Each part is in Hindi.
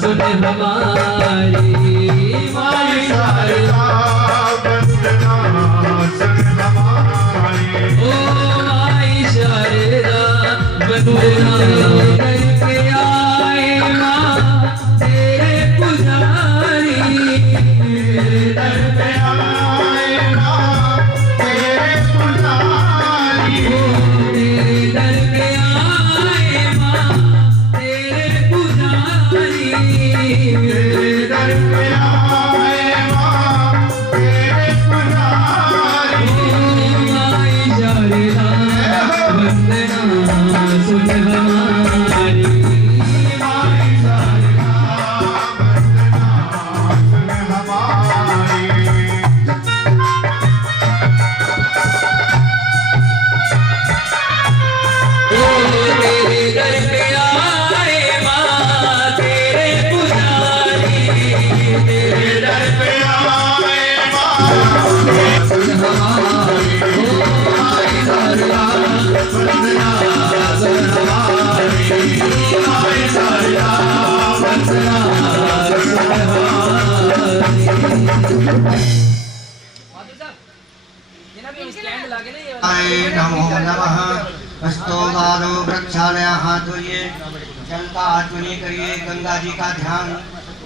सुन हमारी माई शारदा वंदना सुन हमारी। ओ माई शारदा वंदना करके आए माँ तेरे पुजारी। दर पे आए माँ तेरे पुजारी। तेरे दर पे आए माँ तेरे पुजारी। तेरे दर पे आए माँ तेरे पुजारी। माई शारदा वंदना सुन हमारी। माई शारदा वंदना सुन हमारी। तेरे दर पे आए माँ तेरे पुजारी। तेरे दर पे आए माँ सुन हमारी। ओ माई शारदा वंदना सुन हमारी। माई शारदा वंदना सुन हमारी। नमो नमः। हस्तो बालो प्रक्षालय हाथ धोइए, जल का आत्मनि करिए। गंगा जी का ध्यान।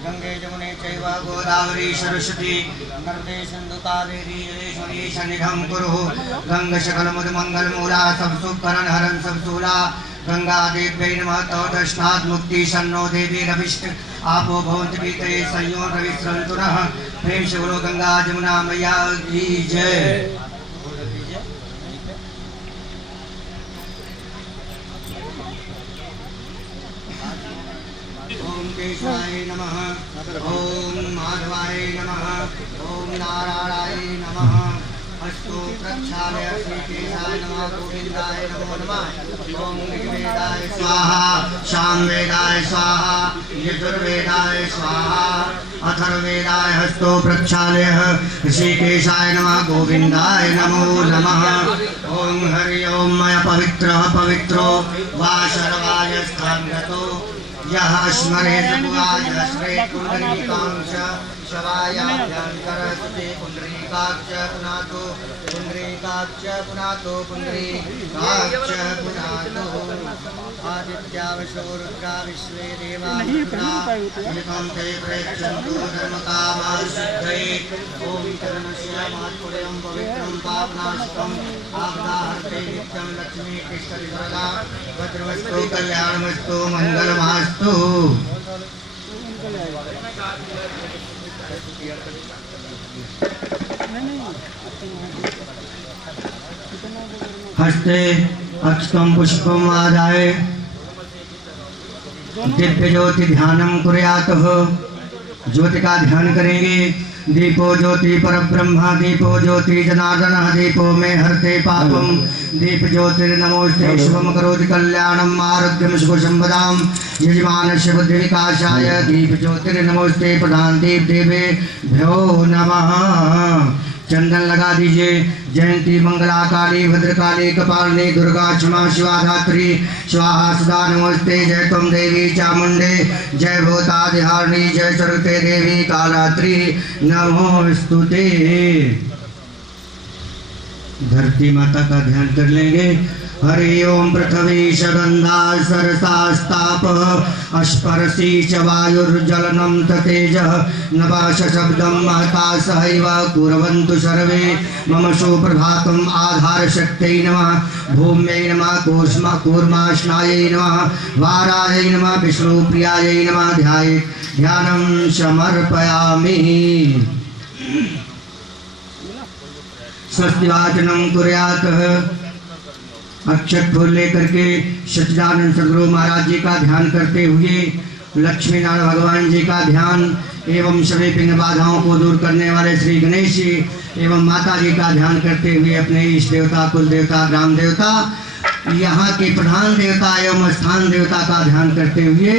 गंगे जमुने चैव गोदावरी सरस्वती नर्मदे सिंधु कावेरी जलेश्वरी सन्निधं कुरु। गंग सकल मुद मंगल मूला सब सुख करण हरण सब सूला। गंगा देव्यै नमः। तव दर्शनात् मुक्ति सन्नो देवी रविष्ट आपो भवन्तु पीते संयो रविस्रन्तु नः। प्रेम से बोलो गंगा जमुना मैया की जय। ओम केशवाय नमः। ओम माधवाय नमः। ओम नारायणाय नमः। हस्तो प्रक्षालय श्रीकेशाय नमः। गोविंदाय नमो नमः। ओम ऋग्वेदाय स्वाहा सामवेदाय स्वाहा यजुर्वेदाय स्वाहा अथर्ववेदाय। हस्तो प्रक्षालय ऋषिकेशाय नमः। गोविंदाय नमो नमः। ओम हरि ओम मय पवित्रः पवित्रो वा शर्वाय स्थानगतो यः स्मरेत् भुवाय श्रे पुण्डरीकांश शवायाभ्यन्तरस्ते पुण्डरीकाक्ष पुनातो पुण्डरीकाक्ष पुनातो पुण्डरीकाक्ष पुनातो। आदित्यावशो रुद्रा विश्वे देवा एकं ते प्रेक्षन्तु धर्मकामासिद्धये। ॐ चरणस्य मात्पुण्यं पवित्रं पापनाशकम् आपदाहर्ते नित्यं लक्ष्मी तिष्ठति सर्वदा। भद्रमस्तु कल्याणमस्तु मङ्गलमास्तु। हस्ते अक्षतं पुष्पम् आदाय दिव्य ज्योति ध्यानम कुर्यातः। ज्योति का ध्यान करेंगे। दीपो ज्योति परब्रह्म दीपो ज्योति जनार्दन दीपो में हरते पापम। दीप ज्योतिर्नमोस्ते शुभम करोति कल्याणम आरोग्यम सुख संपदाम यजमानस्य बुद्धि विकासाय। दीप ज्योतिर्नमोस्ते प्रधान दीप देवेभ्यो नमः। चंदन लगा दीजिए। जयंती मंगला काली भद्रकाली कपालिनी दुर्गा क्षमा शिवा धात्री स्वाहा सदा नमस्ते। जय तुम देवी चामुंडे जय भूतादिहारिणी जय सरस्वती देवी कालात्री नमोस्तुते। धरती माता का ध्यान कर लेंगे। हरि ओम पृथ्वी सगंधा सरसास्ताप अस्पर्शी च वायुर्जलनं ततेजः नवाश शब्दं महता सहैव कुर्वन्तु सर्वे। मम सुप्रभातम् आधार शक्त्यै नमः। भूम्यै नमः कूर्माश्नायै नमः। वारायै नमः विष्णुप्रियायै नमः। ध्यानं समर्पयामि। स्वस्तिवाचनं कुर्यात्। अक्षत फूल लेकर के सच्चिदानंद सदगुरु महाराज जी का ध्यान करते हुए लक्ष्मी नारायण भगवान जी का ध्यान एवं सभी विघ्न बाधाओं को दूर करने वाले श्री गणेश जी एवं माता जी का ध्यान करते हुए अपने इष्ट देवता कुल देवता ग्राम देवता यहाँ के प्रधान देवता एवं स्थान देवता का ध्यान करते हुए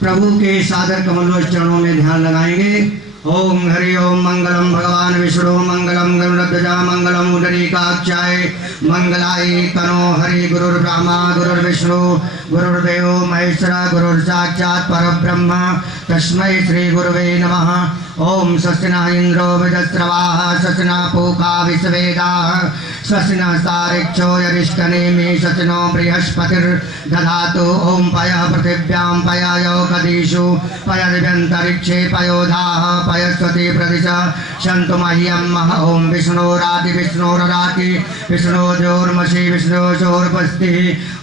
प्रभु के सादर कमलों चरणों में ध्यान लगाएंगे। ओम हरि ओम मंगलम भगवान विष्णु मंगलम गरुड़ध्वजा मंगलम पुंडरीकाक्षाय मंगलाय तनो हरि गुरुर्ब्रह्मा गुरुर्विष्णु गुरुर्देवो महेश्वरः गुरुर्साक्षात् परब्रह्म तस्मै श्री गुरुवे नमः। ओम स्वस्ति न इंद्रो विदस्रवाः स्वस्ति न पूषा विश्ववेदाः स्वस्ति न सारिक्षो यरिष्ठनेमि स्वस्ति नो बृहस्पतिर्दधातु। ओम पयः पृथिव्यां पयायो गदिषु पयदिव्यन्तरिक्षे पयोधाः पयस्वती प्रदिश सन्तु मह्यं मह। ओम विष्णोराति विष्णोरराति विष्णोर्जोर्मसि विष्णोर्जोर्पस्तिः।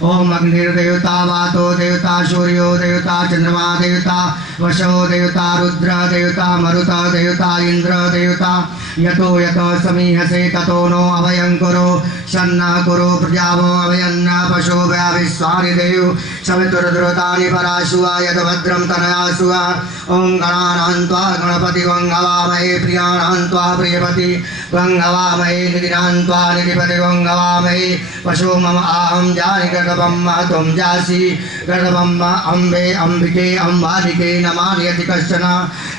ओम अग्निर्देवता वातो देवता सूर्यो देवता चंद्रमा देवता वशो देवता रुद्र देवता मरुता देवता इंद्र देवता यतो यतो समीहसे ततो नो अभयं कुरु शन्ना कुरु प्रजावो अभयन्न पशो व्याविश्वानि देव सवितुर्द्रुतानि पराशुआ यद्भद्रं तनयासुआ। ओम गणानान्त्वा गणपति गंगवामहे प्रियाणान्त्वा प्रियपति गंगवामहे निधिनान्त्वा निधिपति गंगवामहे। पशो मम आहं जानि गर्भं त्वं जासि गर्भं अम्बे अम्बिके अम्बालिके नमामि यदि कश्चन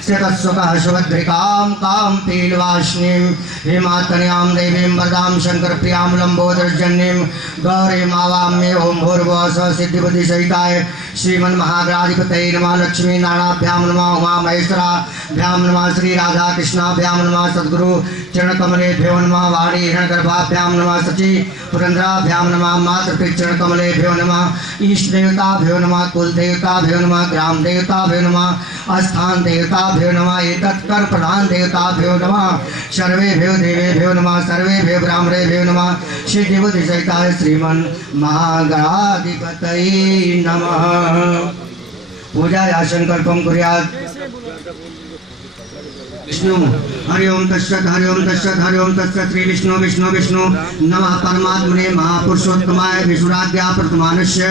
स्थितस्वतः सुभद्रिकां कां पीलवासिनीं हेमातनयां देवीं वरदां शङ्करप्रियां लम्बोदरजननीं गौरीं आवाम्ये। ओम भूर्भुवः स्वः सिद्धिबुद्धिसहिताय श्रीमन्महागणाधिपतये नमः। लक्ष्मीनारायणाभ्यां नमः उमामहेश्वराभ्यां नमः श्री राधाकृष्णाभ्यां नमः सद्गुरु चरणकमलेभ्यो नमः। वाणी हिरण्यगर्भाभ्यां नमः सची पुरंदराभ्यां नमः। मातृचरणकमलेभ्यो नमः। ईष्ट देवताभ्यो नमः कुल देवताभ्यो नमः ग्राम देवताभ्यो नमः स्थान देवताभ्यो नमः एतत् कर प्रधान देवताभ्यो नमः। सर्वेभ्यो देवेभ्यो नमः सर्वेभ्यो ब्राह्मणेभ्यो नमः। सिद्धिबुद्धिसहिताय श्रीमन् महागणाधिपतये नमः। पूजाया संकल्पं कुर्यात्। विष्णु हरि ओम तत्सत् हरि ओम तत्सत् हरि ओम तत्सत्। श्री विष्णु विष्णु विष्णु नमः परमात्मने महापुरुषोत्तमाय विष्णुराज्ञा प्रथमानस्य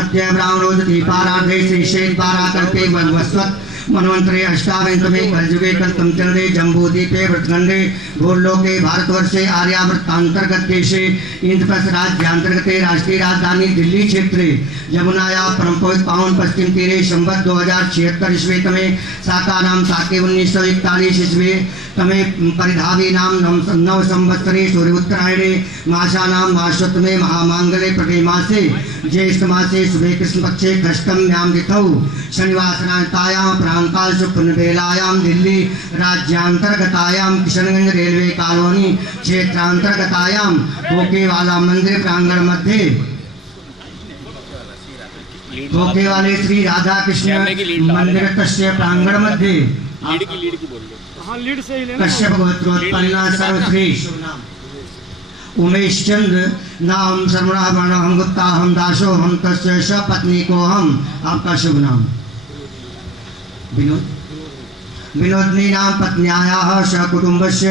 अद्य ब्राह्मणोदति पारार्धे श्री शेष पाराकल्पे वस्वत् मनवंतरे अष्टाविंशमे कलयुगे कल्पम चंद्रे जम्बूदीपे व्रतखंडे भूलोके भारतवर्षे आर्यावर्तांतर्गत देशे इंद्रप्रस्थ राज्यांतर्गते राष्ट्रीय राजधानी दिल्ली क्षेत्रे यमुनाया परम पवित्र पावन पश्चिम तीरे संवत 2076 ईस्वी तमे शाकानाम साके 1941 ईस्वी तमे परिधावी नाम नव संवत्सरे सूर्य उत्तरायणे मासानां मासोत्तमे महामांगले प्रतिमासे ज्येष्ठ मासे शुभे कृष्ण पक्षे षष्ठम्यां तिथौ शनिवासरान्तायां प्रांताल सुपुनबेलायां दिल्ली राज्यांतर्गतायां किशनगंज रेलवे कॉलोनी क्षेत्रांतर्गतायां कोकेवाला मंदिर प्रांगण मध्ये कोकेवाले श्री राधा कृष्ण मंदिर तस्य प्रांगण मध्ये कश्यप गोत्रोत्पन्ना सर्वश्री उमेश चंद्र नाम सर्वणा वर्ण हम गुप्ता हम दासो हम तस्य सपत्नी को हम। आपका शुभ नाम? विनोद विनोदनी नाम पत्न्यायाः सकुटुम्बस्य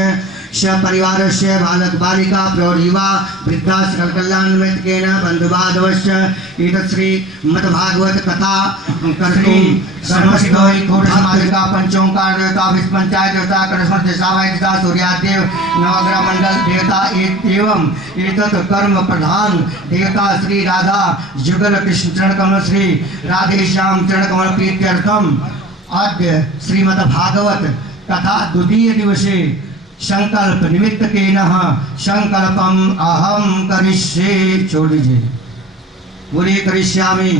सपरिवारस्य बालक बालिका प्रौढयुवा वृद्धा सकल कल्याणमेतकेन बन्धुबान्धवस्य एतत् श्री मद्भागवत कथा कर्तुं सर्वसिद्धोहि कोटमालिका पंचोंकार देवता विष्णुपंचायत देवता कृष्ण सावाय देवता सूर्यादेव नवग्रह मंडल देवता एवं एतत् कर्म प्रधान देवता श्री राधा जुगल कृष्ण चरण कमल श्री राधेश्याम चरण कमल प्रीत्यर्थम आद्य श्रीमद् भागवत कथा द्वितीय दिवसे संकल्प निमित्त के नः संकल्पम अहम करिष्ये। छोड़ दीजिए बोलिए करिष्यामि।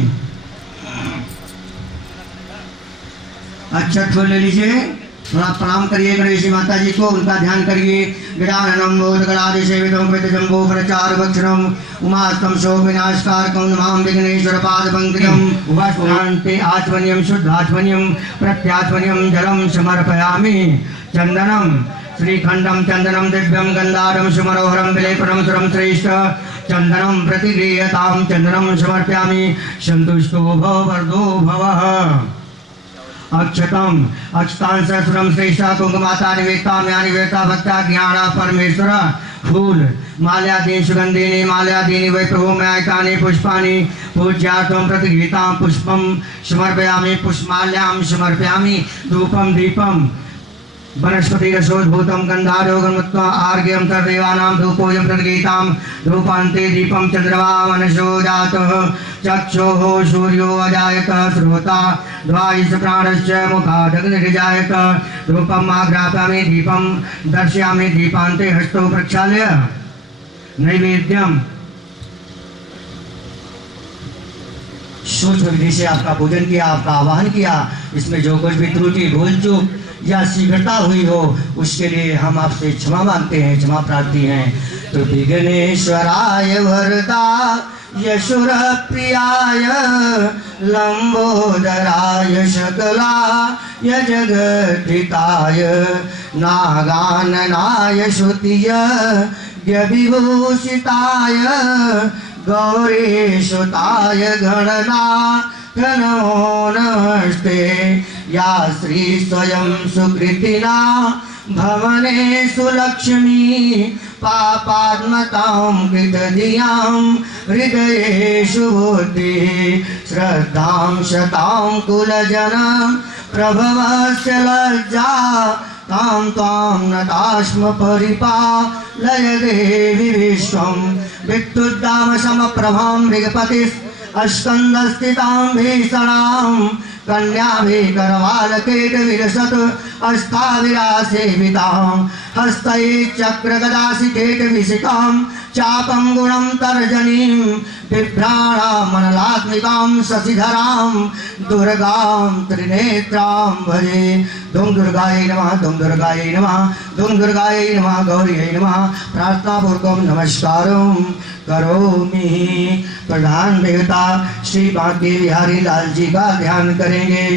अच्छा छोड़ ले लीजिए। थोड़ा प्रणाम करिए गणेश माता जी को, उनका ध्यान करिए। गजाननं भूतगणाधिसेवितं कृतजम्बो प्रचार भक्षणं उमास्तं शोक विनाशकारकं नमामि विघ्नेश्वर पादपङ्कजम्। उपासनान्ते आचमनीयं शुद्धाचमनीयं प्रत्याचमनीयं जलं समर्पयामि। चन्दनं श्रीखंडम चंदनम दिव्यम गंधारम सुमनोहरम विलेपनम सुरम श्रेष्ठ चंदनम प्रतिगृह्यताम चंदनम समर्पयामि। संतुष्टो भव वरदो भवः। अक्षतम अक्षतां सहस्रम श्रेष्ठा कुंकुमाता निवेदिता म्या निवेदिता भक्ता ज्ञाना परमेश्वर। फूल माल्यादीनि सुगंधीनि माल्यादीनि वै प्रभो मयातानि पुष्पाणि पूज्यार्थं प्रतिगृहीतां पुष्पं समर्पयामि पुष्पमाल्यां समर्पयामि। धूपं दीपं वनस्पति रसोद्भूतं गंधारोगन्मुक्त्वा आर्घ्यं सर्वदेवानां धूपोऽयं प्रतिगृहीतां। धूपान्ते दीपं चन्द्रमा मनसो जातः चक्षुः सूर्यो अजायत श्रोता द्वादश प्राणस्य मुखादग्निर्जायत। धूपम् आघ्रापयामि दीपं दर्शयामि दीपान्ते हस्तौ प्रक्षाल्य नैवेद्यं सूक्ष्म विधि से आपका पूजन किया, आपका आवाहन किया। इसमें जो कुछ भी त्रुटि भूल चूक या शीघ्रता हुई हो उसके लिए हम आपसे क्षमा मांगते हैं, क्षमा प्रार्थी हैं। तो विघ्नेश्वराय वरदा यशुर प्रियाय लंबोदराय शकलाय जगद्धिताय नागाननाय श्रुतिय विभूषिताय गौरीसुताय गणनाथ नमो नमस्ते। या श्री स्वयं सुकृतिना भवनेषु लक्ष्मी पापात्मतां कृतधियां हृदयेषु बुद्धिः श्रद्धां शतां कुलजनं प्रभवस्य लज्जा तां त्वां नतास्म परिपालय देवी विश्वं विद्युद्दाम समप्रभां मृगपतिः अस्कन्दस्थितां भीषणां कन्याभिः करवालकेट विलसत् अस्ताविरासेवितां हस्तैः चक्रगदासिकेट विशिखां चापं गुणं तर्जनीं बिभ्राणां मनलात्मिकां शशिधरां दुर्गां त्रिनेत्रां भजे। धूम दुर्गायै नमः, धूम दुर्गायै नमः, धूम दुर्गायै नमः, गौर्यै नमः। प्रार्थनापूर्वकं नमस्कारं करोमि। प्रधान देवता श्री बांके बिहारी लाल जी का ध्यान करेंगे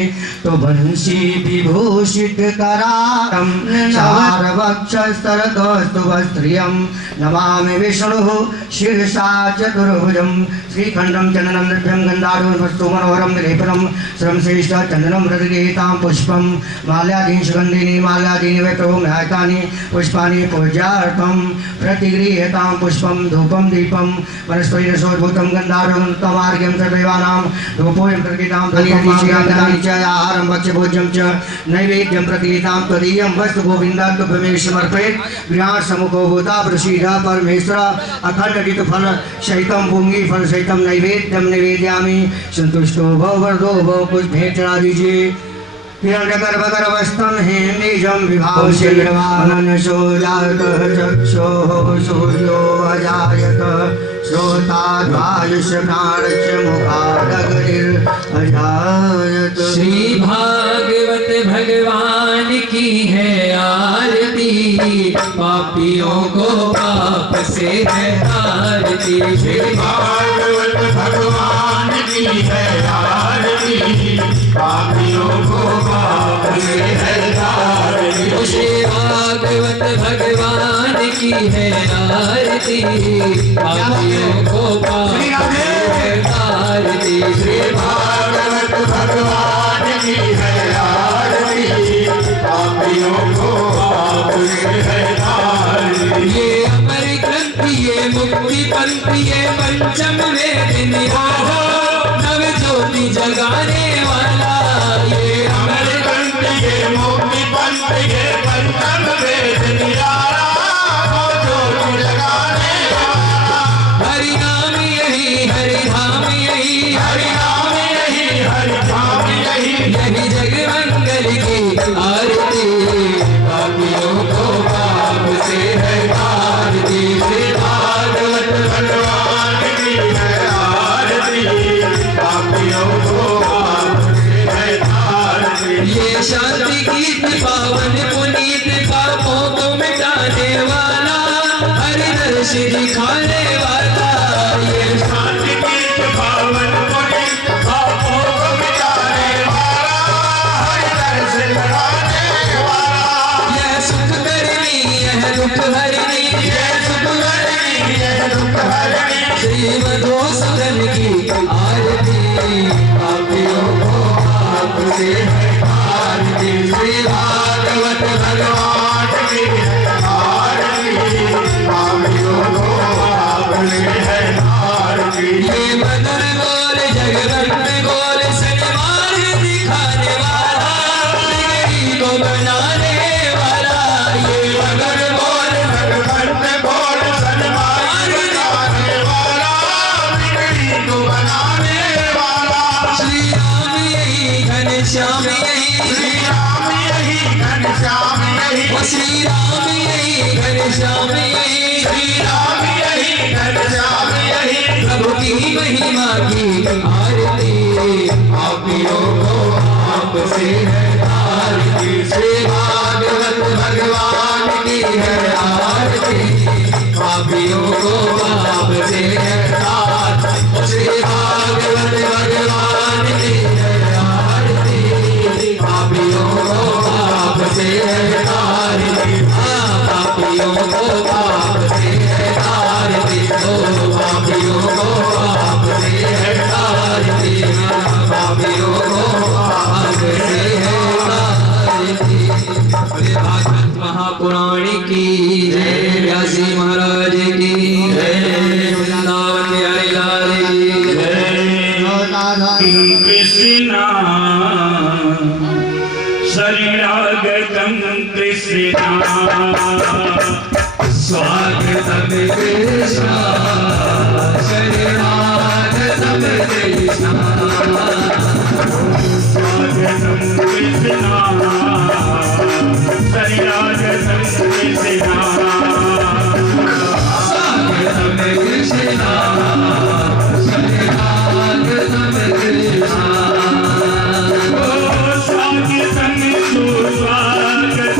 तो बंशी विभूषित करां चार वक्षस्तरकौस्तुभस्त्रियं नमामि विष्णु शीर्षा चतुर्भुजं श्रीखंडं चंदनं नृभ्यं गंधाढ्यं मनोहरं विलेपनं श्रमश्रेष्ठ चंदनं हृदयेतां पुष्पं माल्यादीनि सुगन्धिनी माल्यादीनि वै प्रभो नायकानि पुष्पाणि पूजार्थं प्रतिगृह्यतां पुष्पं धूपं दीपं वनस्पतिना शोभूतं गन्धाढ्यं तमार्घ्यं सर्वदेवानां धूपोऽयं प्रकृतां धनियति च आहारं भक्ष्यभोज्यं च नैवेद्यं प्रकृतां त्वदीयं वस्तु गोविन्दात् तुभ्यमेव समर्पयेत्। विराट समुखो भूता प्रसीद परमेश्वर अखंड फल सहितं पुंगी फल सहितं नैवेद्यं निवेदयामि। संतुष्टो भव वरदो भव, कुछ भेंट चढ़ा दीजिए। हिरण्यगर्भगर्भस्थं हेमीजं विभावसे अनन्यशो जातः चक्षुः सूर्यो अजायत श्रोताद्वायुष प्राणस्य मुखादग्निर् अजायत। श्री भागवत भगवान की है आरती, पापियों को पाप से है आरती। श्री भागवत भगवान की है आरती, पापियों को पाप से है आरती। श्री भागवत भगवान की है आरती, पापियों को पाप से है आरती। श्री भागवत भगवान की है आरती, पापियों को पाप से है आरती। ये अमर ग्रंथ ये मुक्ति पंथ ये पंचम वेद निराला, नव ज्योति जगाने वाला। ये अमर ग्रंथ ये मुक्ति पंथ ये पंचम वेद निराला, ज्योति जगाने वाला। हरि नाम यही हरि धाम यही, हरि नाम यही हरि धाम यही, यही जग मंगल की आरती, पापियों को पाप से है आरती। श्री भागवत भगवान की है आरती, पापियों को पाप से है आरती। ये शांति गीत पावन पुनीत पापों को मिटाने वाला, हरि दर्श दिखाने वाला। ये शांति गीत पावन पुनीत पापों को मिटाने वाला, हरि दर्श दिखाने वाला। यह सुख करनी यह दुख हरनी, यह सुख हरनी यह दुख हरनी, श्री मधुसूदन की आरती, पापियों को पाप से है आरती। श्री भागवत भगवान की है आरती, पापियों को पाप से है आरती। ये मधुर बोल जगदम्ब बोल सन्मार्ग दिखाने वाला, बिगड़ी को बनाने वाला। ये मधुर बोल भगवंत बोल सन्मार्ग दिखाने वाला, बिगड़ी को बनाने वाला। श्री राम यही घनश्याम यही, श्री राम यही घनश्याम यही, वो श्री राम यही घनश्याम यही, श्री राम यही घनश्याम यही, प्रभु की महिमा की आरती, पापियों को आपसे है आरती, श्री भागवत भगवान की है आरती, पापियों को आपसे है आरती, श्री भागवत भगवान की है आरती, पापियों को आपसे है आरती, पापियों को आपसे है आरती, पापियों को आपसे है आरती, पापियों को आपसे है आरती। भागवत महापुराण की जय, व्यासी महाराज की जय, वृंदावन बिहारी लाल की जय। कृष्णा शरणागतं कृष्णा, स्वागतम कृष्णा शरणागतम कृष्णा, स्वागतं कृष्णा शरणागतं कृष्णा, स्वागतम कृष्णा शरणागतम कृष्णा, स्वागतं सुस्वागतं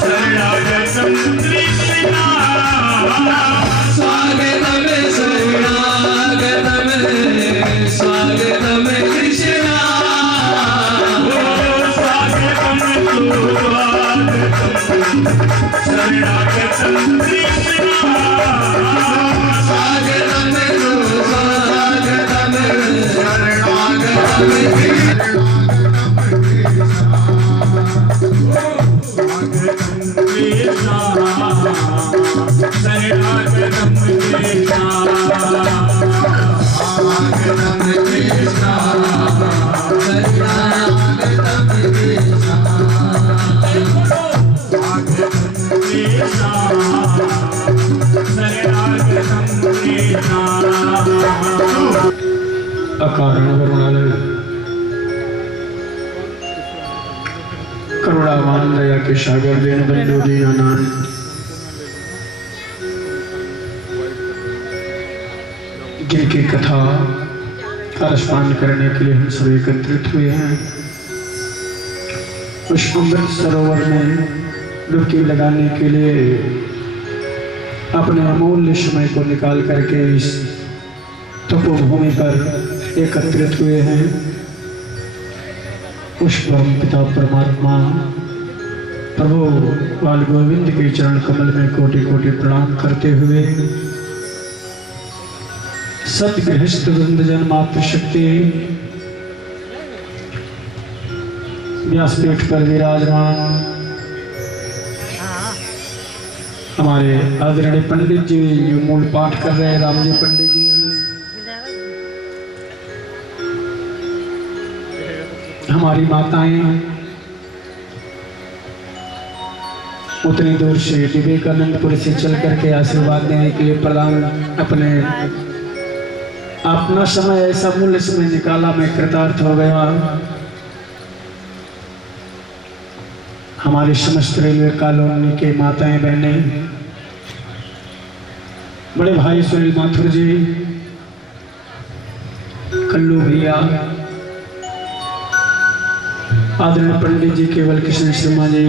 शरणागतं कृष्णा, स्वागतम शरणागतम, स्वागतम कृष्णा, स्वागतं सुस्वागतं शरणागतं कृष्णा, स्वागतम सुस्वागतम शरणागतम अकारण करुणालय करुणावान दया के सागर दीन बंधु दीनानाथ, जिनकी कथा रसपान करने के लिए हम सब एकत्रित हुए हैं, उस अमृत सरोवर में डुबकी लगाने के लिए अपने अमूल्य समय को निकाल करके इस तपोभूमि पर एकत्रित हुए हैं। उस परम पिता परमात्मा प्रभु बाल गोविंद के चरण कमल में कोटि कोटि प्रणाम करते हुए सतगृहस्थ वृंदजन मातृशक्ति व्यासपीठ पर विराजमान हमारे आदरणीय पंडित जी जो मूल पाठ कर रहे हैं, रामजी पंडित जी, हमारी माताएं उतनी दूर से विवेकानंदपुर से चल करके आशीर्वाद देने के लिए प्रदान अपना समय ऐसा मूल्य समय निकाला, मैं कृतार्थ हो गया। हमारी समस्त रेलवे कॉलोनी के माताएं बहनें, बड़े भाई सुनील माथुर जी, कल्लू भैया, आदरणीय पंडित जी केवल कृष्ण शर्मा जी,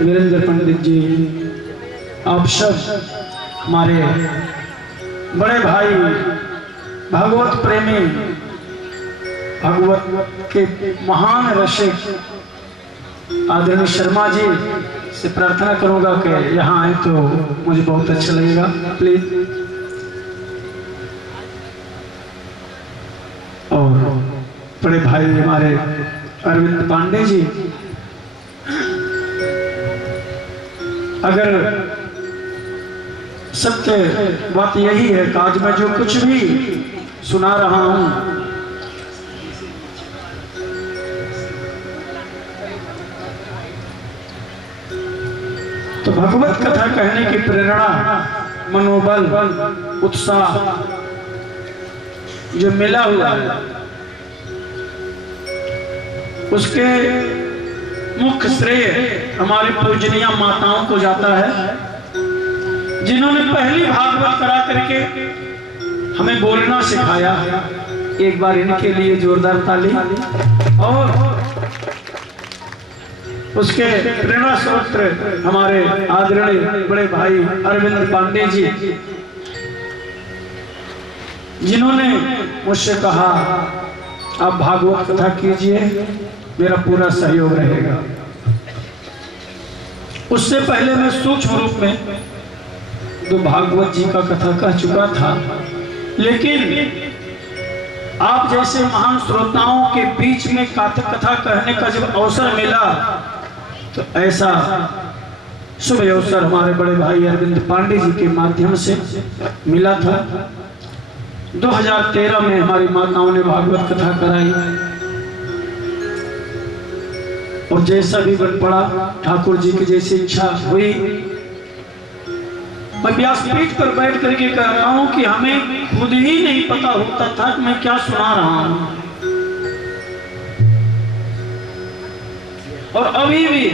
वीरेंद्र पंडित जी, आप सब हमारे बड़े भाई भागवत प्रेमी, भागवत के महान रसिक आदरणीय शर्मा जी से प्रार्थना करूंगा कि यहाँ आए तो मुझे बहुत अच्छा लगेगा, प्लीज। और बड़े भाई हमारे अरविंद पांडे जी, अगर सत्य बात यही है कि आज मैं जो कुछ भी सुना रहा हूं तो भगवत कथा कहने की प्रेरणा, मनोबल, उत्साह जो मिला हुआ है उसके मुख्य श्रेय हमारी पूजनीय माताओं को जाता है, जिन्होंने पहली भागवत करा करके हमें बोलना सिखाया। एक बार इनके लिए जोरदार ताली। और उसके प्रेरणा स्रोत हमारे आदरणीय बड़े भाई अरविंद पांडे जी, जिन्होंने मुझसे कहा आप भागवत कथा कीजिए, मेरा पूरा सहयोग रहेगा। उससे पहले मैं सूक्ष्म रूप में तो भागवत जी का कथा कह चुका था, लेकिन आप जैसे महान श्रोताओं के बीच में कथा कहने का जब अवसर मिला तो ऐसा शुभ अवसर हमारे बड़े भाई अरविंद पांडे जी के माध्यम से मिला था। 2013 में हमारी माताओं ने भागवत कथा कराई और जैसा भी बन पड़ा ठाकुर जी की जैसी इच्छा हुई, मैं व्यासपीठ पर बैठ करके कह रहा हूं कि हमें खुद ही नहीं पता होता था कि मैं क्या सुना रहा हूं। और अभी भी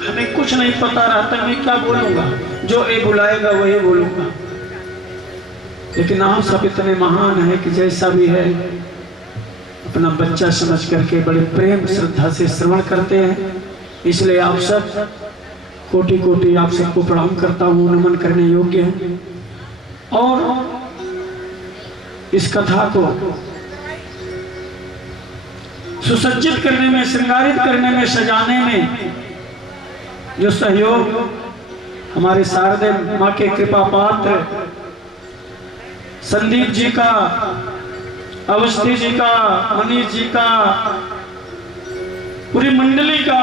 हमें कुछ नहीं पता रहता मैं क्या बोलूंगा, जो ये बुलाएगा वही बोलूंगा। लेकिन आप सब इतने महान हैं कि जैसा भी है अपना बच्चा समझ करके बड़े प्रेम श्रद्धा से श्रवण करते हैं। इसलिए आप सब कोटि कोटि आप सबको प्रणाम करता हूँ, नमन करने योग्य है। और इस कथा को सुसज्जित करने में, श्रृंगारित करने में, सजाने में जो सहयोग हमारे शारदे माँ के कृपा पात्र संदीप जी का, अवस्थी जी का, मनीष जी का, पूरी मंडली का,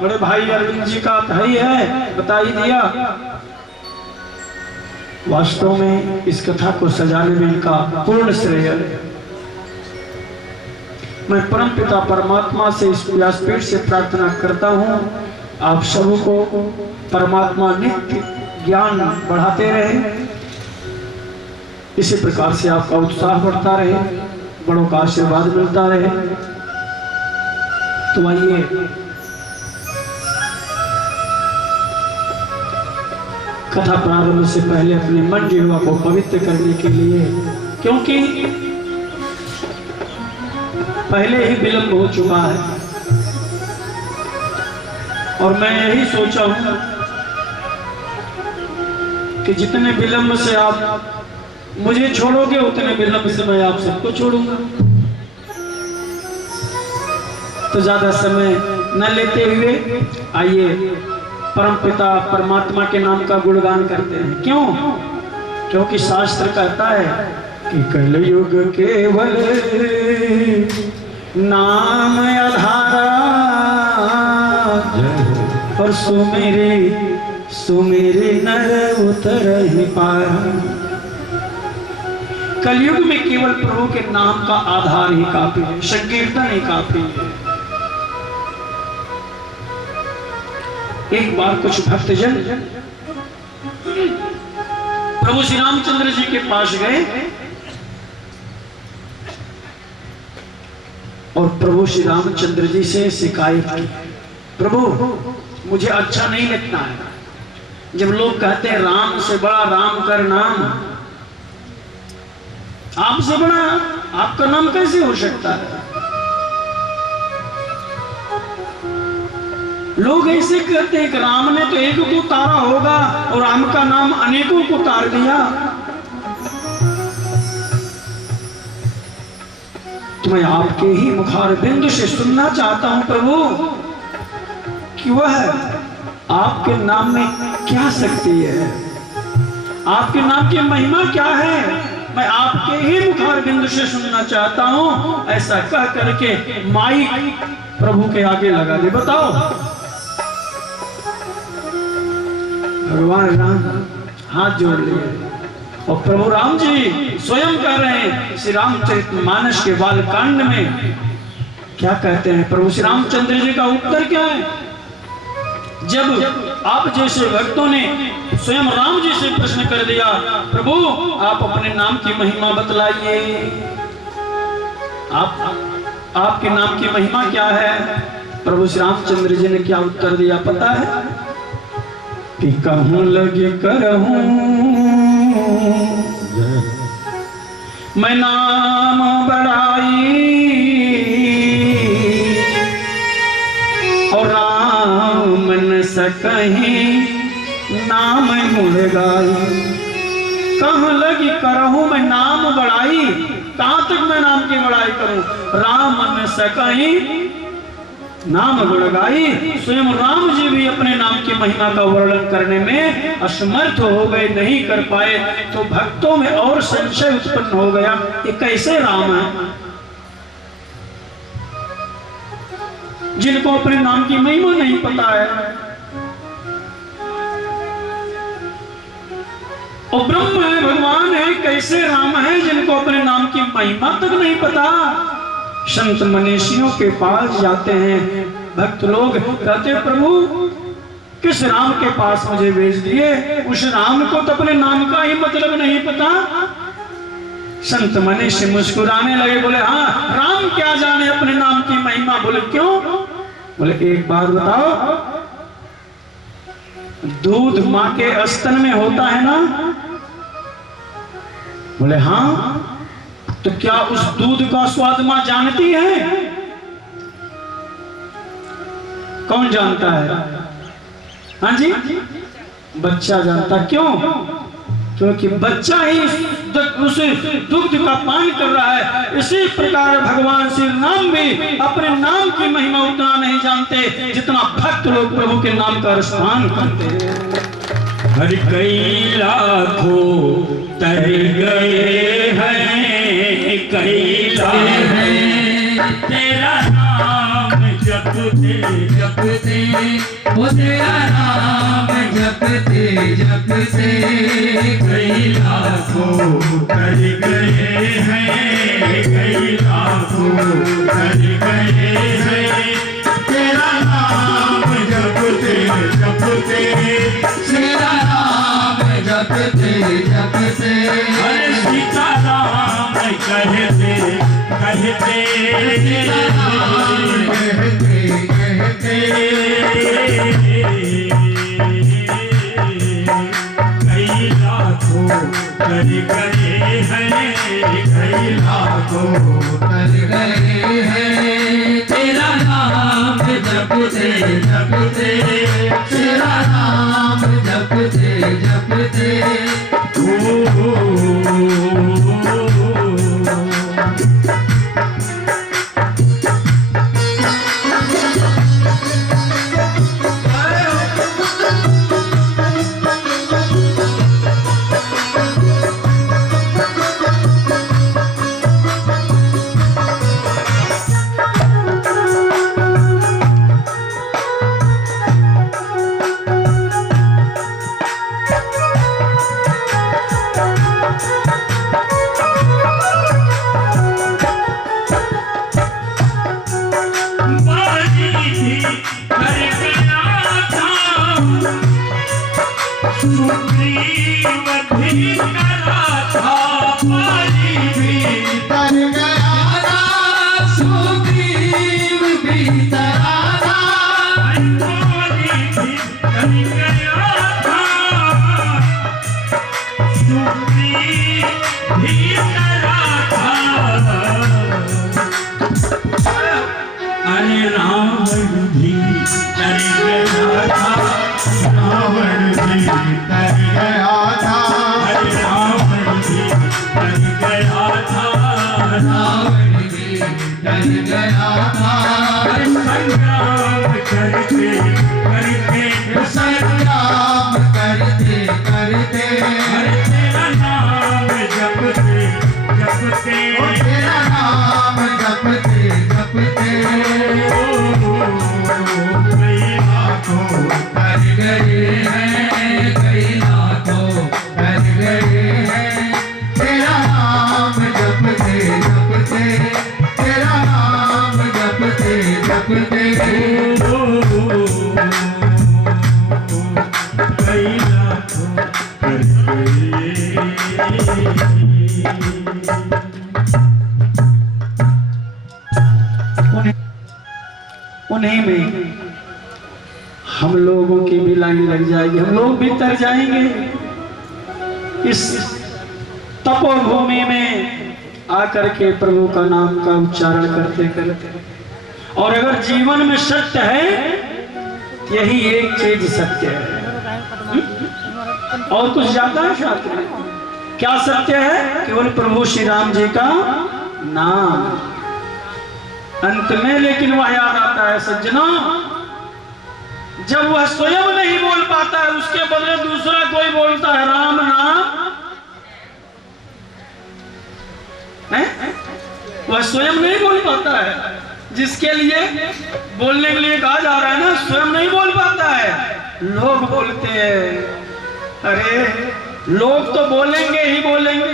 बड़े भाई अरविंद जी का भाई है, बता ही दिया। वास्तव में इस कथा को सजाने में इनका पूर्ण श्रेय है। मैं परम पिता परमात्मा से इस व्यासपीठ से प्रार्थना करता हूँ आप सबको परमात्मा नित्य ज्ञान बढ़ाते रहे, इसी प्रकार से आपका उत्साह बढ़ता रहे, बड़ों का आशीर्वाद मिलता रहे। तो आइए कथा प्रारंभ से पहले अपने मन जीवा को पवित्र करने के लिए, क्योंकि पहले ही विलंब हो चुका है और मैं यही सोचा हूं कि जितने विलंब से आप मुझे छोड़ोगे उतने विलंब से मैं आप सबको छोड़ूंगा। तो ज्यादा समय न लेते हुए आइए परम पिता परमात्मा के नाम का गुणगान करते हैं। क्यों? क्योंकि शास्त्र कहता है कि कलयुग केवल नाम आधारा और सुमेरे नर उतर ही पार। कलयुग में केवल प्रभु के नाम का आधार ही काफी है, संकीर्तन ही काफी है। एक बार कुछ भक्तजन प्रभु श्री रामचंद्र जी के पास गए और प्रभु श्री रामचंद्र जी से शिकायत की, प्रभु मुझे अच्छा नहीं लगता है जब लोग कहते हैं राम से बड़ा राम कर नाम, आपसे बड़ा आपका नाम कैसे हो सकता है? लोग ऐसे कहते हैं कि राम ने तो एक को तारा होगा और राम का नाम अनेकों को तार दिया। तो मैं आपके ही मुखार बिंदु से सुनना चाहता हूं प्रभु कि वह आपके नाम में क्या शक्ति है, आपके नाम की महिमा क्या है, मैं आपके ही मुखार बिंदु से सुनना चाहता हूं। ऐसा कह करके माइक प्रभु के आगे लगा दे। बताओ भगवान राम हाथ जोड़ लिए और प्रभु राम जी स्वयं कह रहे हैं श्री रामचरितमानस के बालकांड में क्या कहते हैं। प्रभु श्री रामचंद्र जी का उत्तर क्या है? जब आप जैसे भक्तों ने स्वयं राम जी से प्रश्न कर दिया, प्रभु आप अपने नाम की महिमा बतलाइए, आपके नाम की महिमा क्या है? प्रभु श्री रामचंद्र जी ने क्या उत्तर दिया पता है? कि कहूं लगे करहूं मैं नाम बढ़ाई और राम न सकहीं नाम गुण गाई। कहाँ लगी करहूं मैं नाम बढ़ाई, कहां तक मैं नाम की बढ़ाई करूं। राम न सकहीं नाम गुण गाई। स्वयं राम जी भी अपने नाम की महिमा का वर्णन करने में असमर्थ हो गए, नहीं कर पाए। तो भक्तों में और संशय उत्पन्न हो गया, ये कैसे राम है जिनको अपने नाम की महिमा नहीं पता है। और ब्रह्म है, भगवान है, कैसे राम है जिनको अपने नाम की महिमा तक नहीं पता। संत मनीषियों के पास जाते हैं भक्त लोग, कहते प्रभु किस राम के पास मुझे भेज दिए, उस राम को तो अपने नाम का ही मतलब नहीं पता। संत मनीषी मुस्कुराने लगे, बोले हाँ राम क्या जाने अपने नाम की महिमा। बोले क्यों? बोले एक बात बताओ, दूध मां के स्तन में होता है ना? बोले हाँ। तो क्या उस दूध का स्वाद मां जानती है? कौन जानता है? हाँ जी, बच्चा जानता। क्यों? क्योंकि बच्चा ही उस दुग्ध का पान कर रहा है। इसी प्रकार भगवान श्री राम भी अपने नाम की महिमा उतना नहीं जानते जितना भक्त लोग प्रभु के नाम का रसपान करते हैं। हर कई लाखों तर गए हैं, कई लाख तेरा नाम जपते जपते वो तेरा नाम जपते जपते कई लाखों तर गए हैं, कई लाखों तर गए हैं, तेरा नाम जपते जपते तेरा नाम जपते जपते हरे सीताराम कहते कहते तेरा नाम कहते कहते कई लाखों कर गए हैं, कई लाखों कर गए हैं। तेरा नाम जपते जपते तेरा नाम जपते जपते उन्हीं में हम लोगों की भी लाइन लग जाएगी, हम लोग भी तर जाएंगे। इस तपोभूमि में आकर के प्रभु का नाम का उच्चारण करते करते, और अगर जीवन में सत्य है तो यही एक चीज सत्य है, और कुछ ज्यादा है शास्त्र में। क्या सत्य है? केवल प्रभु श्री राम जी का नाम। अंत में लेकिन वह याद आता है सज्जना, जब वह स्वयं नहीं बोल पाता है, उसके बदले दूसरा कोई बोलता है राम नाम, वह स्वयं नहीं बोल पाता है। जिसके लिए बोलने के लिए कहा जा रहा है ना, स्वयं नहीं बोल पाता है, लोग बोलते हैं। अरे लोग तो बोलेंगे ही बोलेंगे,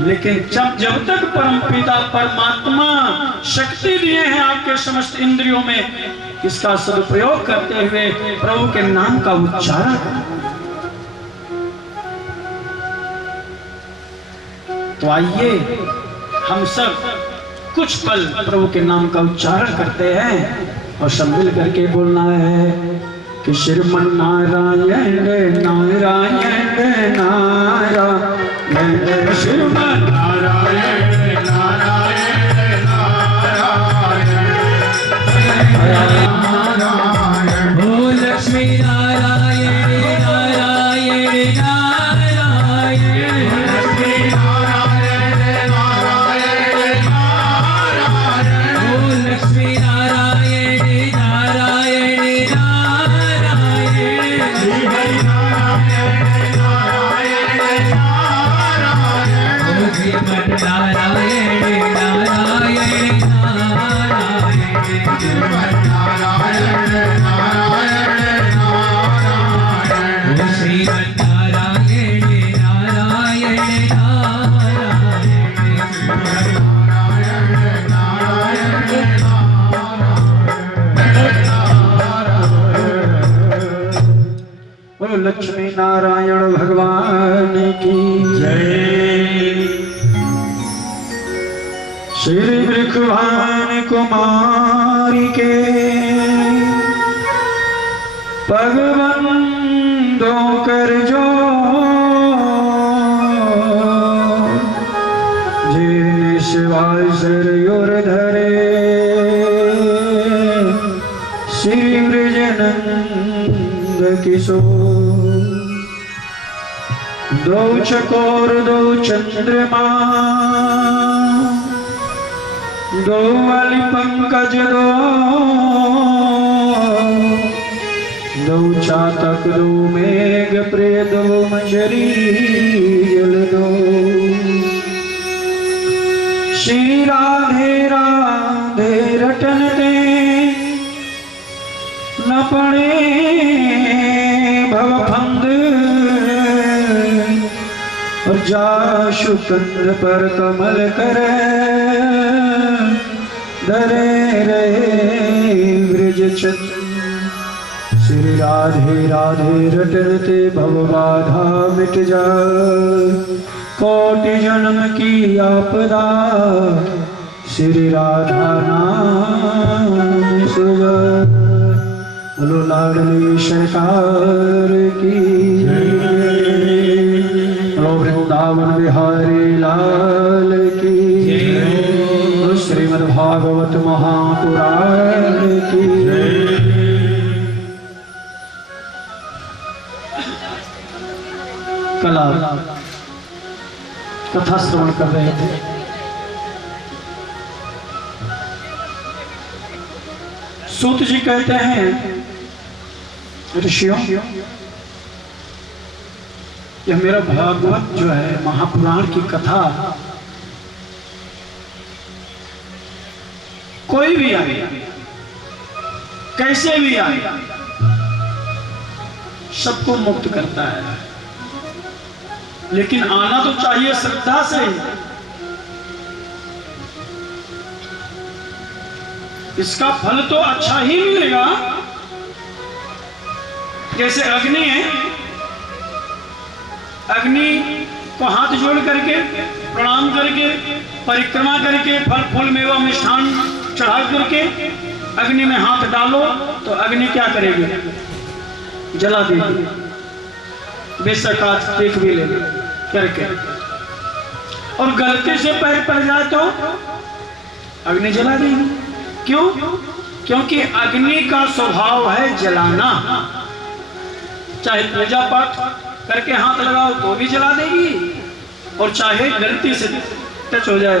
लेकिन जब तक परमपिता परमात्मा शक्ति दिए हैं आपके समस्त इंद्रियों में, इसका सदुपयोग करते हुए प्रभु के नाम का उच्चारण करें। तो आइए हम सब कुछ पल प्रभु के नाम का उच्चारण करते हैं और सब मिल करके बोलना है कि श्रीमन नारायण नारायण नारायण, श्रीमन नारायण नारायण नारायण, ओ लक्ष्मी नारायण नारायण नारायण, लक्ष्मी नारायण नारायण नारायण, ओ लक्ष्मी नारायण नारायण नारायण, श्री नारायण नारायण नारायण, ओ श्रीमन नारायण नारायण नारायण, श्रीमन नारायण नारायण नारायण, ओ श्रीमन नारायण नारायण नारायण, श्रीमन नारायण नारायण नारायण। बोलो लक्ष्मी नारायण भगवान की जय। श्री वृषभान कुमारी के पग बंदो कर जो, जिन शिवाय सरयोर धरे, श्री ब्रजनंद किशोर। दो चकोर दो चंद्रमा, दो वाली पंकज दो चातक दो मेघ प्रिय दो मंजरी जल दो। श्री राधे राधे रटन दे, न पड़े भवफंद, और जा शुक्र पर कमल करे, धरे रहे ब्रज चंद। श्री राधे राधे रटते भव बाधा मिट जाए, कोटि जन्म की आपदा, श्री राधा नाम सुजाए। बोलो लाडली सरकार की जय, बोलो वृंदावन बिहारी लाल की जय, श्रीमद् भागवत महापुराण की जय। कल कथा श्रवण कर रहे थे, सूत जी कहते हैं ऋषियों, यह मेरा भागवत जो है महापुराण की कथा, कोई भी आए कैसे भी आए सबको मुक्त करता है, लेकिन आना तो चाहिए श्रद्धा से। इसका फल तो अच्छा ही मिलेगा। जैसे अग्नि है, अग्नि को हाथ जोड़ करके प्रणाम करके परिक्रमा करके फल फूल मेवा मिष्ठान चढ़ा करके अग्नि में हाथ डालो तो अग्नि क्या करेगी? जला देगी, बेशक आज देख भी ले करके। और गलती से पैर पड़ जाए तो अग्नि जला देगी। क्यों? क्योंकि अग्नि का स्वभाव है जलाना। चाहे पूजा पाठ करके हाथ लगाओ तो भी जला देगी, और चाहे गलती से टच हो जाए,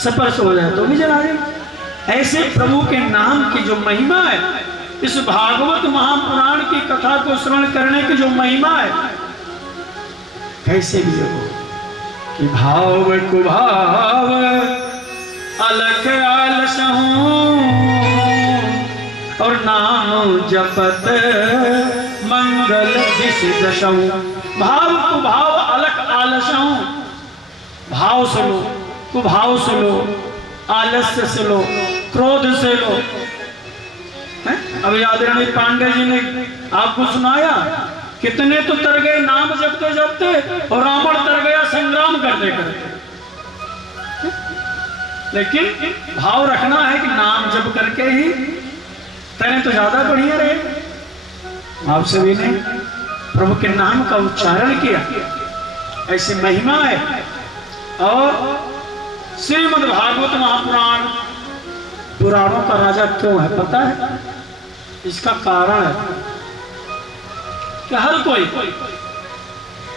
स्पर्श हो जाए तो भी जला देगी। ऐसे प्रभु के नाम की जो महिमा है, इस भागवत महापुराण की कथा को श्रवण करने की जो महिमा है, कैसे भी हो कि भाव कुभाव अलख आलसहूं और नाम जपत मंगल दिस दशहूं। भाव कुभाव अलख आलसहूं, भाव से लो, कुभाव से लो, आलस्य से लो, क्रोध से लो। अभी आदरणीय पांडे जी ने आपको सुनाया, कितने तो तर गए नाम जपते जपते, और रावण तर गया संग्राम करते करते। लेकिन भाव रखना है कि नाम जप करके ही तने तो ज्यादा बढ़िया रहे। आपसे भी ने प्रभु के नाम का उच्चारण किया, ऐसी महिमा है। और श्रीमद् भागवत महापुराण पुराणों का राजा क्यों है पता है? इसका कारण है कि हर कोई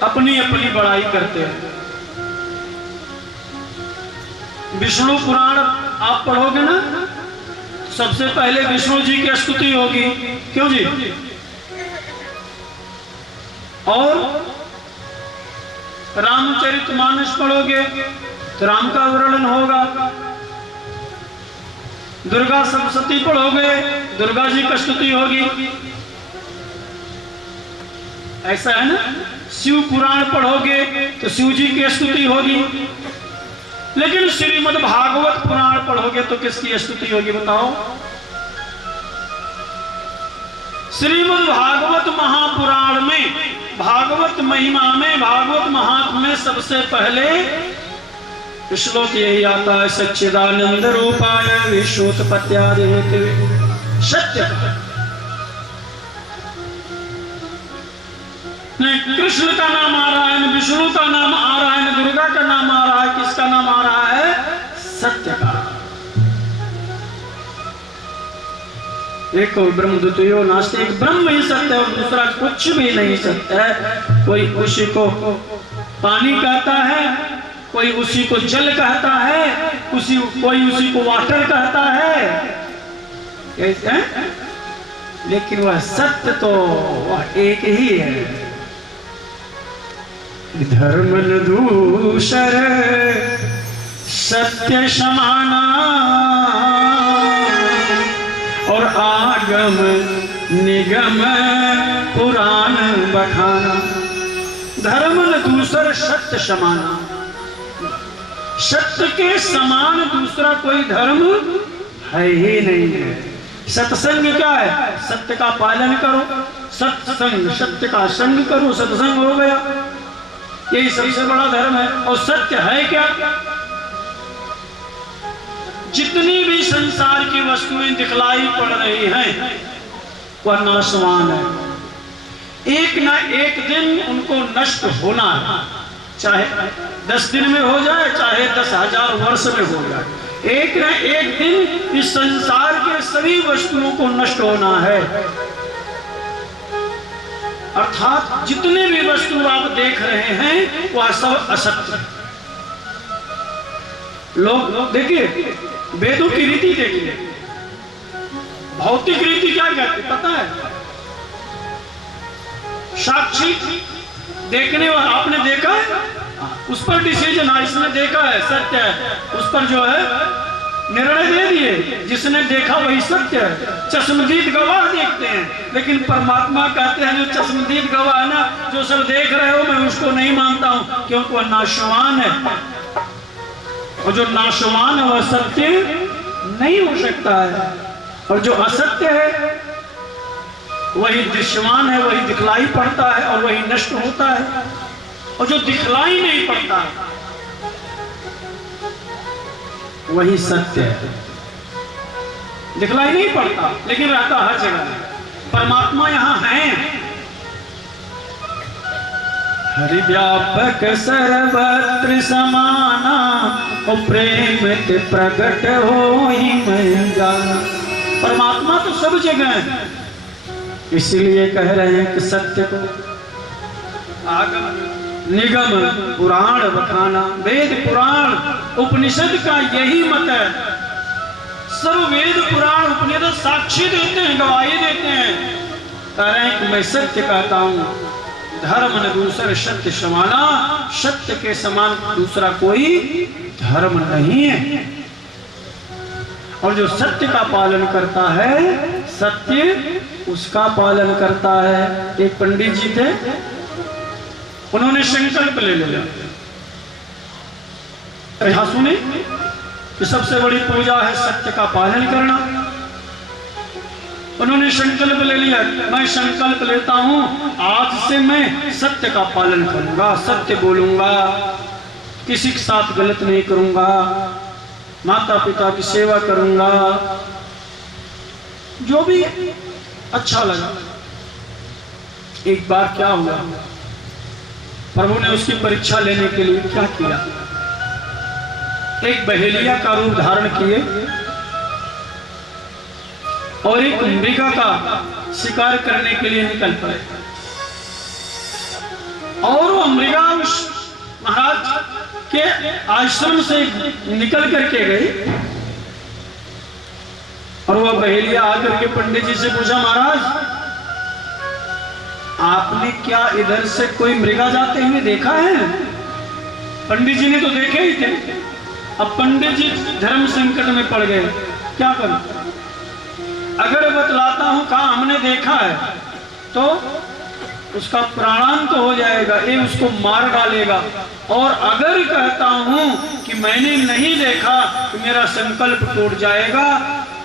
अपनी अपनी बड़ाई करते हैं। विष्णु पुराण आप पढ़ोगे ना, सबसे पहले विष्णु जी की स्तुति होगी। क्यों जी? और रामचरितमानस पढ़ोगे तो राम का वर्णन होगा। दुर्गा सप्तशती पढ़ोगे, दुर्गा जी की स्तुति होगी। ऐसा है ना। शिव पुराण पढ़ोगे तो शिव जी की स्तुति होगी। लेकिन श्रीमद् भागवत पुराण पढ़ोगे तो किसकी स्तुति होगी बताओ? श्रीमद् भागवत महापुराण में, भागवत महिमा में, भागवत महात्म्य में सबसे पहले श्लोक यही आता है, सच्चिदानंद रूपाय विश्वोत्पत्त्यादि हेतवे। सत्य नहीं, कृष्ण का नाम आ रहा है, विष्णु का नाम आ रहा है, दुर्गा का नाम आ रहा है, किसका नाम आ रहा है? सत्य का। एक और ब्रह्म द्वितीयो नास्ति, एक ब्रह्म ही सत्य है और दूसरा कुछ भी नहीं सत्य है। कोई उसी को पानी कहता है, कोई उसी को जल कहता है, कोई उसी को वाटर कहता है, लेकिन वह सत्य तो वह एक ही है। धर्म न दूसर सत्य समाना और आगम निगम पुराण बखाना। धर्म न दूसर सत्य समाना, सत्य के समान दूसरा कोई धर्म है ही नहीं है। सत्संग क्या है? सत्य का पालन करो, सत्संग, सत्य का संग करो, सत्संग हो गया। यही सबसे बड़ा धर्म है। और सत्य है क्या? जितनी भी संसार की वस्तुएं दिखलाई पड़ रही हैं वह नाशवान है। एक ना एक दिन उनको नष्ट होना है, चाहे 10 दिन में हो जाए, चाहे 10,000 वर्ष में हो जाए। एक ना एक दिन इस संसार के सभी वस्तुओं को नष्ट होना है। अर्थात जितने भी वस्तु आप देख रहे हैं वह सब असत्य। लोग देखिए, वेदों की रीति देखिए, भौतिक रीति क्या कहती पता है? साक्षी देखने वाला, आपने देखा है, उस पर डिसीजन है, इसने देखा है सत्य है, उस पर जो है निर्णय दे दिए। जिसने देखा वही सत्य है। चश्मदीद गवाह देखते हैं, लेकिन परमात्मा कहते हैं जो चश्मदीद गवाह है ना, जो सब देख रहे हो मैं उसको नहीं मानता हूं, क्योंकि वह नाशवान है। और जो नाशवान है वह सत्य नहीं हो सकता है। और जो असत्य है वही दृश्यमान है, वही दिखलाई पड़ता है और वही नष्ट होता है। और जो दिखलाई नहीं पड़ता है वही सत्य है। दिखलाई नहीं पड़ता लेकिन रहता हर जगह। परमात्मा यहां है, हरि व्यापक सर्वत्र समाना, ओ प्रेम ते प्रगट हो ही मैं जाना। परमात्मा तो सब जगह है, इसलिए कह रहे हैं कि सत्य को आगम निगम पुराण बखाना। वेद पुराण उपनिषद का यही मत है। सब वेद पुराण उपनिषद साक्षी देते हैं, गवाही देते हैं, कह रहे हैं कि मैं सत्य कहता हूं, धर्म न दूसर सत्य समाना, सत्य के समान दूसरा कोई धर्म नहीं है। और जो सत्य का पालन करता है, सत्य उसका पालन करता है। एक पंडित जी थे, उन्होंने संकल्प ले लिया, यहां सुने कि सबसे बड़ी पूजा है सत्य का पालन करना। उन्होंने संकल्प ले लिया, मैं संकल्प लेता हूं आज से मैं सत्य का पालन करूंगा, सत्य बोलूंगा, किसी के साथ गलत नहीं करूंगा, माता पिता की सेवा करूंगा, जो भी अच्छा लगा। एक बार क्या हुआ, प्रभु ने उसकी परीक्षा लेने के लिए क्या किया, एक बहेलिया का रूप धारण किए और एक मृगा का शिकार करने के लिए निकल पड़े। और वो मृगा उस महाराज के आश्रम से निकल करके गई और वह बहेलिया आकर के पंडित जी से पूछा, महाराज आपने क्या इधर से कोई मृगा जाते हुए देखा है? पंडित जी ने तो देखे ही थे। अब पंडित जी धर्म संकट में पड़ गए, क्या करूं? अगर बतलाता हूं कहा हमने देखा है तो उसका प्राणांत हो जाएगा, ये उसको मार डालेगा। और अगर कहता हूं कि मैंने नहीं देखा तो मेरा संकल्प टूट जाएगा।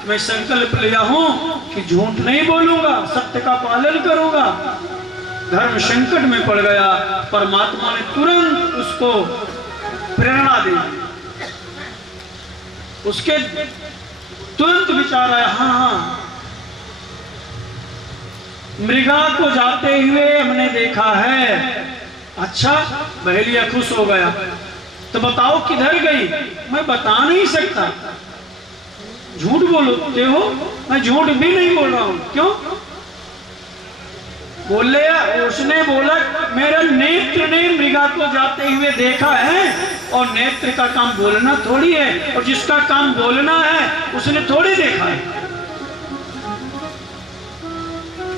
मैं संकल्प लिया हूं कि झूठ नहीं बोलूंगा, सत्य का पालन करूंगा। धर्म संकट में पड़ गया, परमात्मा ने तुरंत उसको प्रेरणा दी। उसके तुरंत विचार आया, हाँ मृगा को जाते हुए हमने देखा है। अच्छा, बहेलिया खुश हो गया, तो बताओ किधर गई? मैं बता नहीं सकता। झूठ बोलते हो? मैं झूठ भी नहीं बोल रहा हूं। क्यों बोले? उसने बोला मेरा नेत्र ने मृगा को जाते हुए देखा है, और नेत्र का काम बोलना थोड़ी है, और जिसका काम बोलना है उसने थोड़ी देखा है।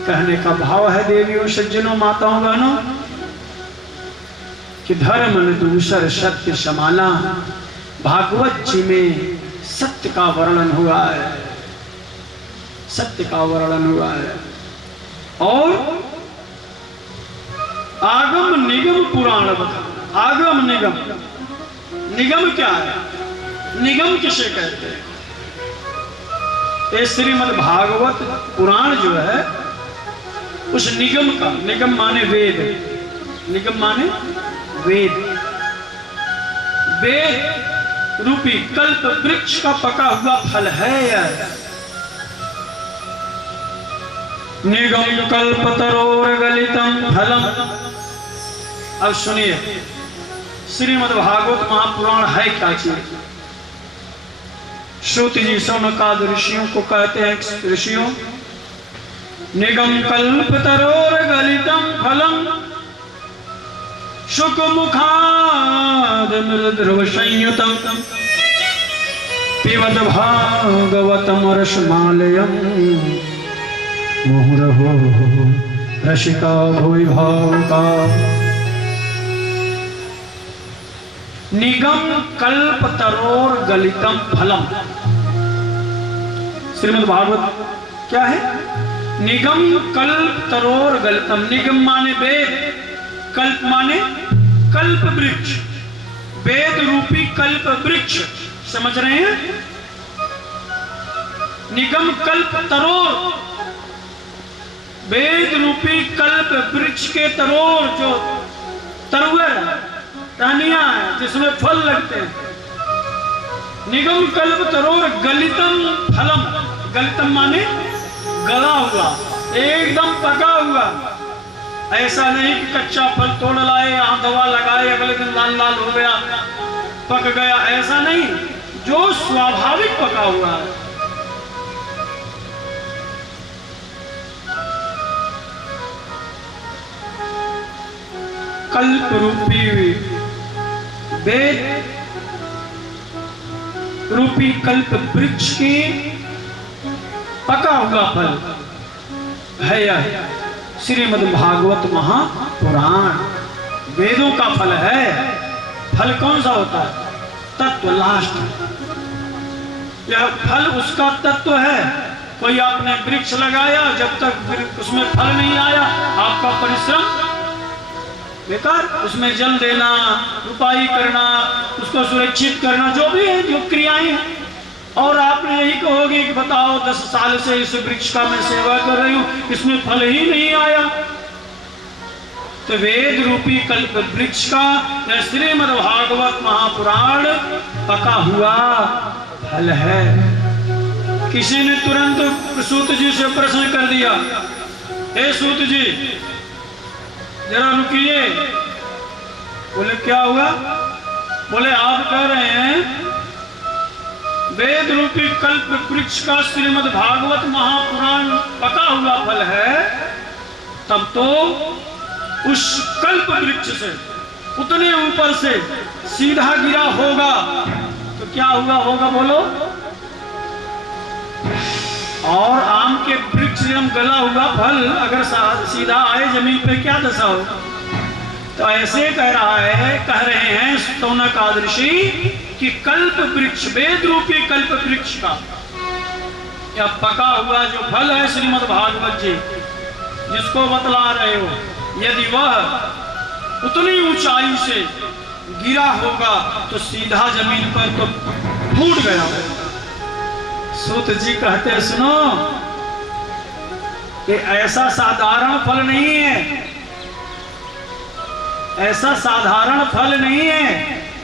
कहने का भाव है देवियों, सज्जनों, माताओं, बहनों, कि धर्म न दूसर सत्य समाना। भागवत जी में सत्य का वर्णन हुआ है, सत्य का वर्णन हुआ है। और आगम निगम पुराण बता। आगम निगम, निगम क्या है? निगम किसे कहते हैं? ये श्रीमद् भागवत पुराण जो है उस निगम का, निगम माने वेद, निगम माने वेद, वेद रूपी कल्प वृक्ष का पका हुआ फल है यह। निगम कल्पतरोर गलितम फलम। अब सुनिए, श्रीमद् भागवत महापुराण है क्या चीज? श्रुत जी सौनकाद ऋषियों को कहते हैं, ऋषियों, निगम कल्पतरोर गलितम फलम शुक मुखाद मृद्रव संयुतम पिबत भागवतम रसमालयम मुहुरहो रसिका भुवि भावुका। निगम कल्पतरोर गलितम फलम। श्रीमद् भागवत क्या है? निगम कल्पतरोर गलितम। निगम माने वेद, कल्प माने कल्प वृक्ष, वेद रूपी कल्प वृक्ष। समझ रहे हैं? निगम कल्प तरोर, वेद रूपी कल्प वृक्ष के तरोर, जो तरुवर टहनियां है जिसमें फल लगते हैं। निगम कल्प तरोर गलितम फलम। गलितम माने गला हुआ, एकदम पका हुआ। ऐसा नहीं कि कच्चा फल तोड़ लाए, यहाँ दवा लगाए, अगले दिन लाल लाल हो गया, पक गया, ऐसा नहीं, जो स्वाभाविक पका हुआ है। कल्प रूपी वेद रूपी कल्प वृक्ष के पका हुआ फल है यह श्रीमद् भागवत महापुराण। वेदों का फल है। फल कौन सा होता है? तत्व, लास्ट। यह फल उसका तत्व है। कोई आपने वृक्ष लगाया, जब तक उसमें फल नहीं आया, आपका परिश्रम बेकार। उसमें जल देना, रुपाई करना, उसको सुरक्षित करना, जो भी है, जो क्रियाएं हैं, और आपने यही कहोगे कि बताओ 10 साल से इस वृक्ष का मैं सेवा कर रही हूं, इसमें फल ही नहीं आया। तो वेद रूपी कल्प वृक्ष का श्रीमद् भागवत महापुराण पका हुआ फल है। किसी ने तुरंत सूत जी से प्रश्न कर दिया, हे सूत जी जरा रुकिए। बोले क्या हुआ? बोले आप कह रहे हैं वेद रूपी कल्प वृक्ष का श्रीमद् भागवत महापुराण पका हुआ फल है, तब तो उस कल्प वृक्ष से उतने ऊपर से सीधा गिरा होगा तो क्या हुआ होगा बोलो? और आम के वृक्ष से गला हुआ फल अगर सीधा आए जमीन पे क्या दशा हो? तो ऐसे कह रहे हैं स्तौनक आदर्शी कि कल्प वृक्ष, वेद रूपी कल्प वृक्ष का या पका हुआ जो फल है श्रीमद् भागवत जी जिसको बतला रहे हो, यदि वह उतनी ऊंचाई से गिरा होगा तो सीधा जमीन पर तो फूट गया होगा। सूत जी कहते सुनो कि ऐसा साधारण फल नहीं है, ऐसा साधारण फल नहीं है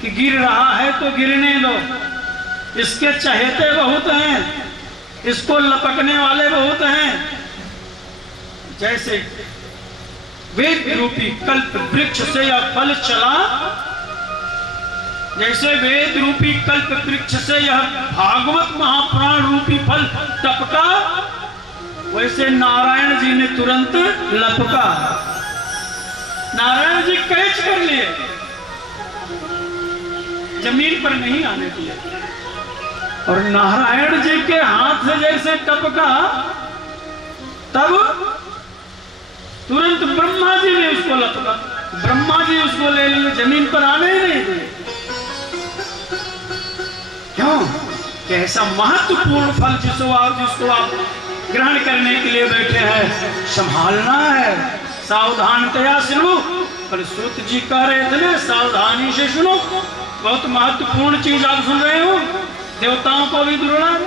कि गिर रहा है तो गिरने दो। इसके चहेते बहुत हैं, इसको लपकने वाले बहुत हैं। जैसे वेद रूपी कल्प वृक्ष से यह फल चला, जैसे वेद रूपी कल्प वृक्ष से यह भागवत महापुराण रूपी फल टपका, वैसे नारायण जी ने तुरंत लपका। नारायण जी कैच कर लिए, जमीन पर नहीं आने दिए। और नारायण जी के हाथ से जैसे टपका, तब तुरंत ब्रह्मा जी ने उसको लपका। ब्रह्मा जी उसको ले लिए, जमीन पर आने ही नहीं दिए। क्यों? कैसा महत्वपूर्ण फल जिसको आप ग्रहण करने के लिए बैठे हैं, संभालना है, सावधानतया सुनो। पर सूत जी कह रहे थे ना, सावधानी से सुनो, बहुत महत्वपूर्ण चीज आप सुन रहे हो, देवताओं को भी दुर्लभ।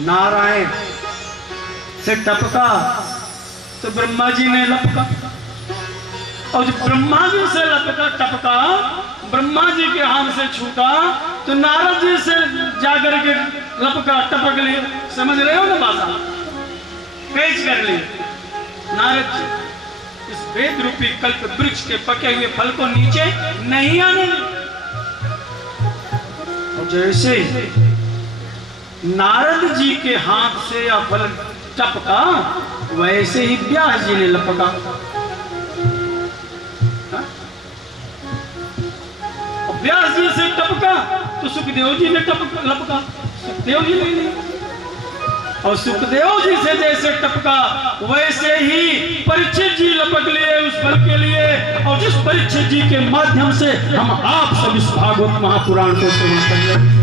नारायण से टपका तो ब्रह्मा जी ने लपका, और जब ब्रह्मा जी से लपका टपका, ब्रह्मा जी के हाथ से छूटा तो नारद जी से जाकर के लपका टपक लिए। समझ रहे हो ना भाषा? पेश कर लिए नारद जी इस वेद रूपी कल्प वृक्ष के पके हुए फल को नीचे नहीं आने दिए। और जैसे नारद जी के हाथ से यह फल टपका, वैसे ही व्यास जी ने लपका। व्यास जी से टपका तो सुखदेव जी ने लपका, सुखदेव जी ने लिया। और सुखदेव जी से जैसे टपका, वैसे ही परीक्षित जी लपक लिए उस फल के लिए। और जिस परीक्षित जी के माध्यम से हम आप सब इस भागवत महापुराण को श्रवण करेंगे,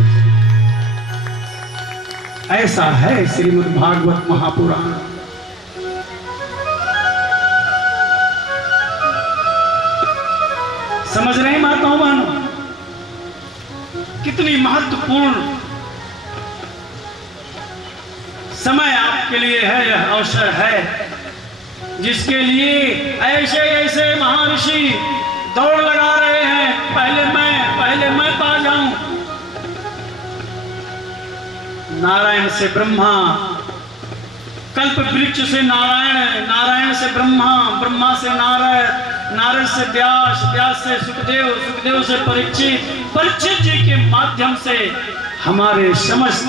ऐसा है श्रीमद् भागवत महापुराण। समझ रहे हैं माताओं बहनों? कितनी महत्वपूर्ण समय आपके लिए है, यह अवसर है जिसके लिए ऐसे ऐसे महर्षि दौड़ लगा रहे हैं, पहले मैं पा जाऊं। नारायण से ब्रह्मा, कल्प वृक्ष से नारायण, नारायण से ब्रह्मा, ब्रह्मा से नारद, नारद से व्यास, व्यास से सुखदेव, सुखदेव से परीक्षित, परीक्षित जी के माध्यम से हमारे समस्त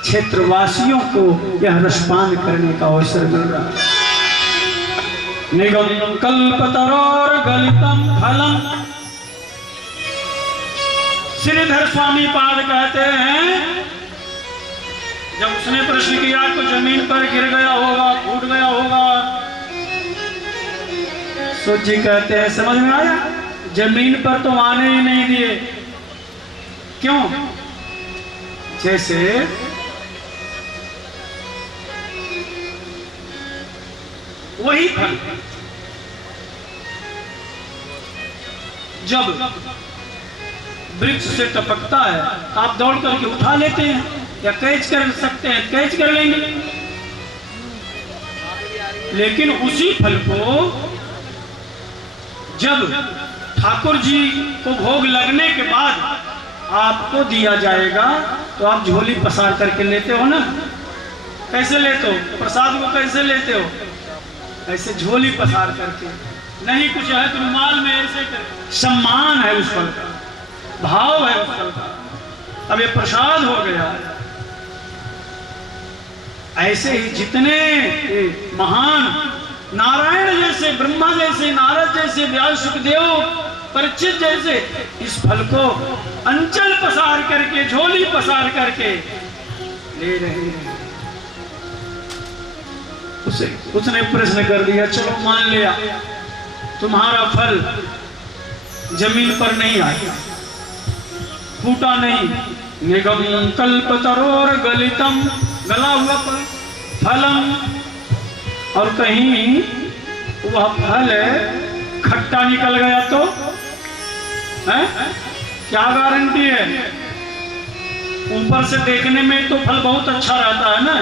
क्षेत्रवासियों को यह रसपान करने का अवसर मिल रहा है। निगम कल्पतरोर गलितम फलम। श्रीधर स्वामी पाद कहते हैं, जब उसने प्रश्न किया तो जमीन पर गिर गया होगा, फूट गया होगा। सूत जी कहते हैं समझ में आया, जमीन पर तो आने ही नहीं दिए। क्यों? जैसे वही फल जब वृक्ष से टपकता है, आप दौड़ करके उठा लेते हैं या कैच कर सकते हैं, कैच कर लेंगे। लेकिन उसी फल को जब ठाकुर जी को भोग लगने के बाद आपको दिया जाएगा तो आप झोली पसार करके लेते हो ना। कैसे लेते हो? प्रसाद को कैसे लेते हो? ऐसे झोली पसार करके, नहीं कुछ है तो रुमाल में ऐसे कर। सम्मान है उस फल का, भाव है उस फल का। अब ये प्रसाद हो गया। ऐसे ही जितने महान नारायण जैसे, ब्रह्मा जैसे, नारद जैसे, व्यास, सुखदेव, परीक्षित जैसे इस फल को अंचल पसार करके, झोली पसार करके ले रहे हैं। उसने प्रश्न कर दिया, चलो मान लिया तुम्हारा फल जमीन पर नहीं आया, फूटा नहीं। निगम कल्पतरोर गलितम, गला हुआ फलम, और कहीं वह फल खट्टा निकल गया तो है? क्या गारंटी है? ऊपर से देखने में तो फल बहुत अच्छा रहता है ना,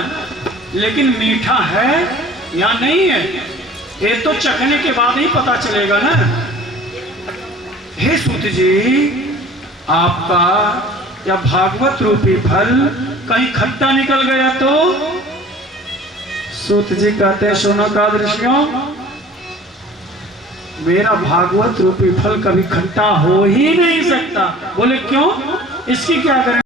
लेकिन मीठा है या नहीं है ये तो चखने के बाद ही पता चलेगा ना। हे सूत जी, आपका या भागवत रूपी फल कहीं खट्टा निकल गया तो? सूत जी कहते हैं, सुनो कादृशियों, मेरा भागवत रूपी फल कभी खट्टा हो ही नहीं सकता। बोले क्यों? इसकी क्या करें?